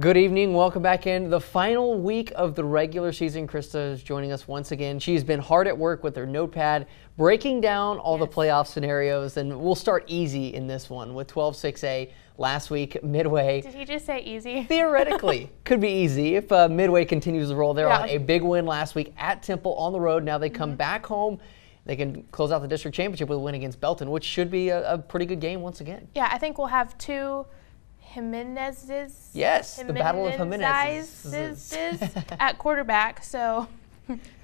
Good evening. Welcome back in. The final week of the regular season. Krista is joining us once again. She's been hard at work with her notepad, breaking down all the playoff scenarios, and we'll start easy in this one with 12-6A last week, Midway. Did he just say easy? Theoretically, could be easy if Midway continues to roll. They're on a big win last week at Temple on the road. Now they come back home. They can close out the district championship with a win against Belton, which should be a pretty good game once again. Yeah, I think we'll have two Jimenez's. Yes, the Battle of Jimenez's at quarterback. So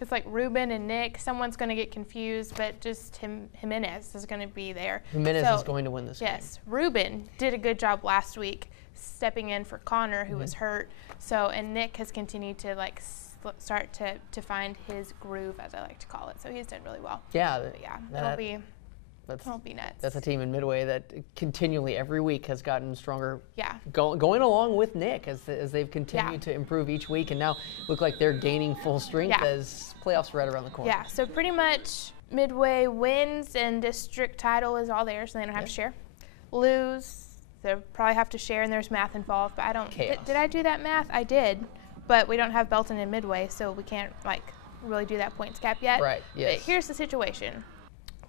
it's like Ruben and Nick. Someone's going to get confused, but just Jimenez is going to be there. Jimenez is going to win this game. Yes, Ruben did a good job last week stepping in for Connor, who was hurt. So, and Nick has continued to start to find his groove, as I like to call it. So he's done really well. Yeah, but yeah, it'll be nuts. That's a team in Midway that continually every week has gotten stronger. Yeah. Going along with Nick as they've continued to improve each week, and now look like they're gaining full strength as playoffs are right around the corner. Yeah. So pretty much Midway wins and district title is all theirs, so they don't have to share. Lose, they'll probably have to share, and there's math involved. But I don't. Did I do that math? I did, but we don't have Belton and Midway, so we can't really do that points cap yet. Right. Yes. But here's the situation.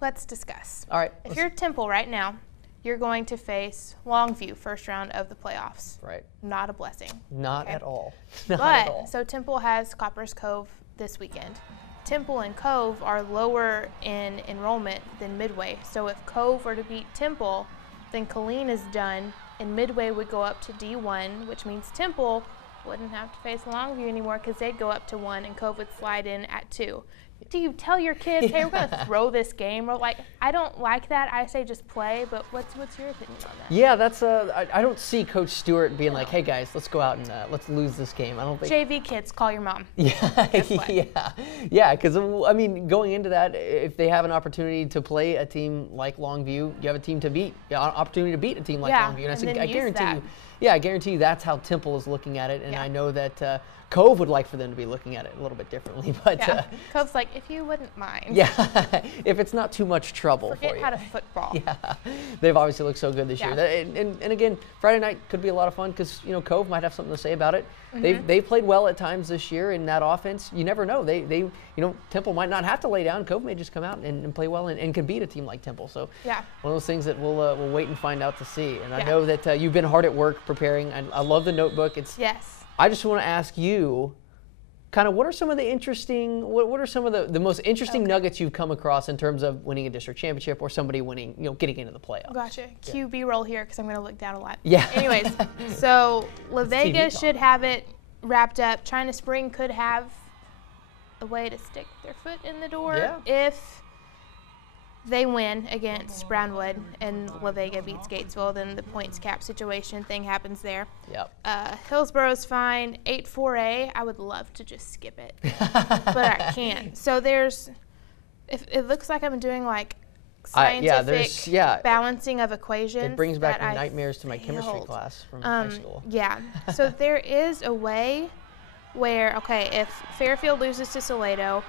Let's discuss. All right. If you're Temple right now, you're going to face Longview first round of the playoffs. Right. Not a blessing. Not at all. So Temple has Copper's Cove this weekend. Temple and Cove are lower in enrollment than Midway. So if Cove were to beat Temple, then Colleen is done, and Midway would go up to D1, which means Temple wouldn't have to face Longview anymore because they'd go up to 1 and Cove would slide in at 2. Do you tell your kids, hey, we're going to throw this game? Or I don't like that. I say just play, but what's your opinion on that? Yeah, that's I don't see Coach Stewart being like, hey guys, let's go out and let's lose this game. I don't think. JV kids, call your mom. Yeah, because I mean, going into that, if they have an opportunity to play a team like Longview, you have a team to beat, an opportunity to beat a team like Longview. And I guarantee you that's how Temple is looking at it, and I know that Cove would like for them to be looking at it a little bit differently. But Cove's like, if you wouldn't mind. Yeah, if it's not too much trouble for you. Forget how to football. Yeah, they've obviously looked so good this year. And again, Friday night could be a lot of fun because Cove might have something to say about it. They've played well at times this year in that offense. You never know. They Temple might not have to lay down. Cove may just come out and play well and can beat a team like Temple. So one of those things that we'll wait and find out to see. And I know that you've been hard at work preparing. I love the notebook. I just want to ask you, kind of, what are some of the interesting, what are some of the most interesting nuggets you've come across in terms of winning a district championship or somebody winning, getting into the playoffs? Gotcha. QB roll here because I'm going to look down a lot. Yeah. Anyways, so La Vega should have it wrapped up. China Spring could have a way to stick their foot in the door if they win against Brownwood and La Vega beats Gatesville. Then the points cap situation thing happens there. Yep. Hillsboro's fine. 8-4A, I would love to just skip it, but I can't. So it looks like I'm doing scientific balancing of equations. It brings back nightmares to my chemistry class from high school. Yeah. So there is a way where, if Fairfield loses to Salado,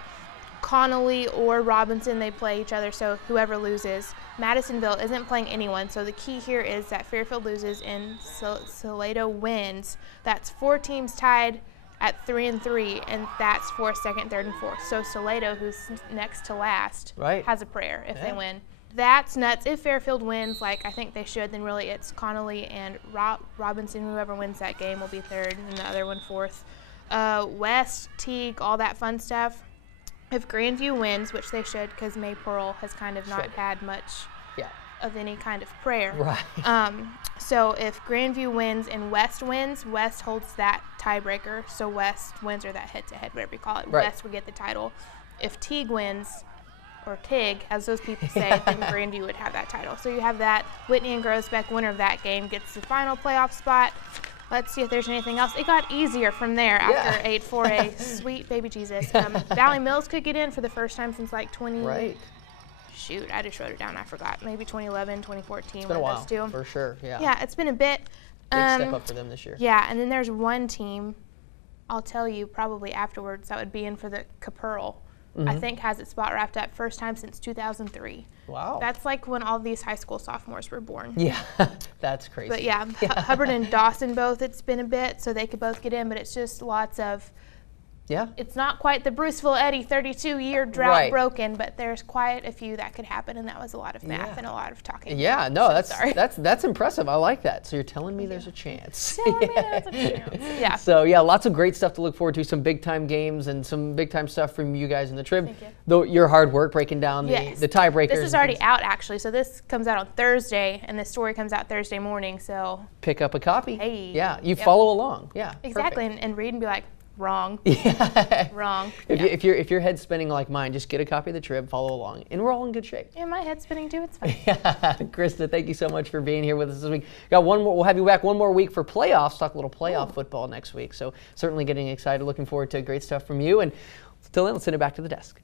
Connolly or Robinson, they play each other, so whoever loses. Madisonville isn't playing anyone, so the key here is that Fairfield loses and Salado wins. That's 4 teams tied at 3-3, and that's for second, third, and fourth. So Salado, who's next to last, has a prayer if they win. That's nuts. If Fairfield wins, like I think they should, then really it's Connolly and Robinson. Whoever wins that game will be third, and the other one fourth. West, Teague, all that fun stuff. If Grandview wins, which they should, because May Pearl has kind of not had much of any kind of prayer. Right. So if Grandview wins and West wins, West holds that tiebreaker. So West wins, or that head-to-head, whatever you call it. West would get the title. If Teague wins, or Tig, as those people say, then Grandview would have that title. So you have that. Whitney and Groesbeck, winner of that game, gets the final playoff spot. Let's see if there's anything else. It got easier from there after 8-4A. Sweet baby Jesus. Valley Mills could get in for the first time since 20. Right. Shoot, I just wrote it down. I forgot. Maybe 2011, 2014. It's been a while, for sure. Yeah. Yeah, it's been a bit. Big step up for them this year. Yeah, and then there's one team, I'll tell you probably afterwards, that would be in for the Caperl I think has its spot wrapped up, first time since 2003. Wow. That's like when all these high school sophomores were born. Yeah, that's crazy. But yeah, Hubbard and Dawson both, it's been a bit, so they could both get in, but it's just lots of, it's not quite the Bruceville Eddy 32-year drought broken, but there's quite a few that could happen, and that was a lot of math and a lot of talking. Yeah, no, that's impressive. I like that. So you're telling me there's a chance. Telling me there's a chance. Yeah. So yeah, lots of great stuff to look forward to. Some big time games and some big time stuff from you guys in the Trib. Thank you. Though your hard work breaking down the tiebreakers. This is already out actually, so this comes out on Thursday, and this story comes out Thursday morning. So pick up a copy. Hey. Yeah, you follow along. Yeah. Exactly, and read and be like, wrong. Wrong. If your head's spinning like mine, just get a copy of the Trib, follow along, and we're all in good shape. Yeah, my head's spinning too. It's fine. Krista, thank you so much for being here with us this week. Got one more. We'll have you back one more week for playoffs. Talk a little playoff football next week. So certainly getting excited. Looking forward to great stuff from you. And till then, let's send it back to the desk.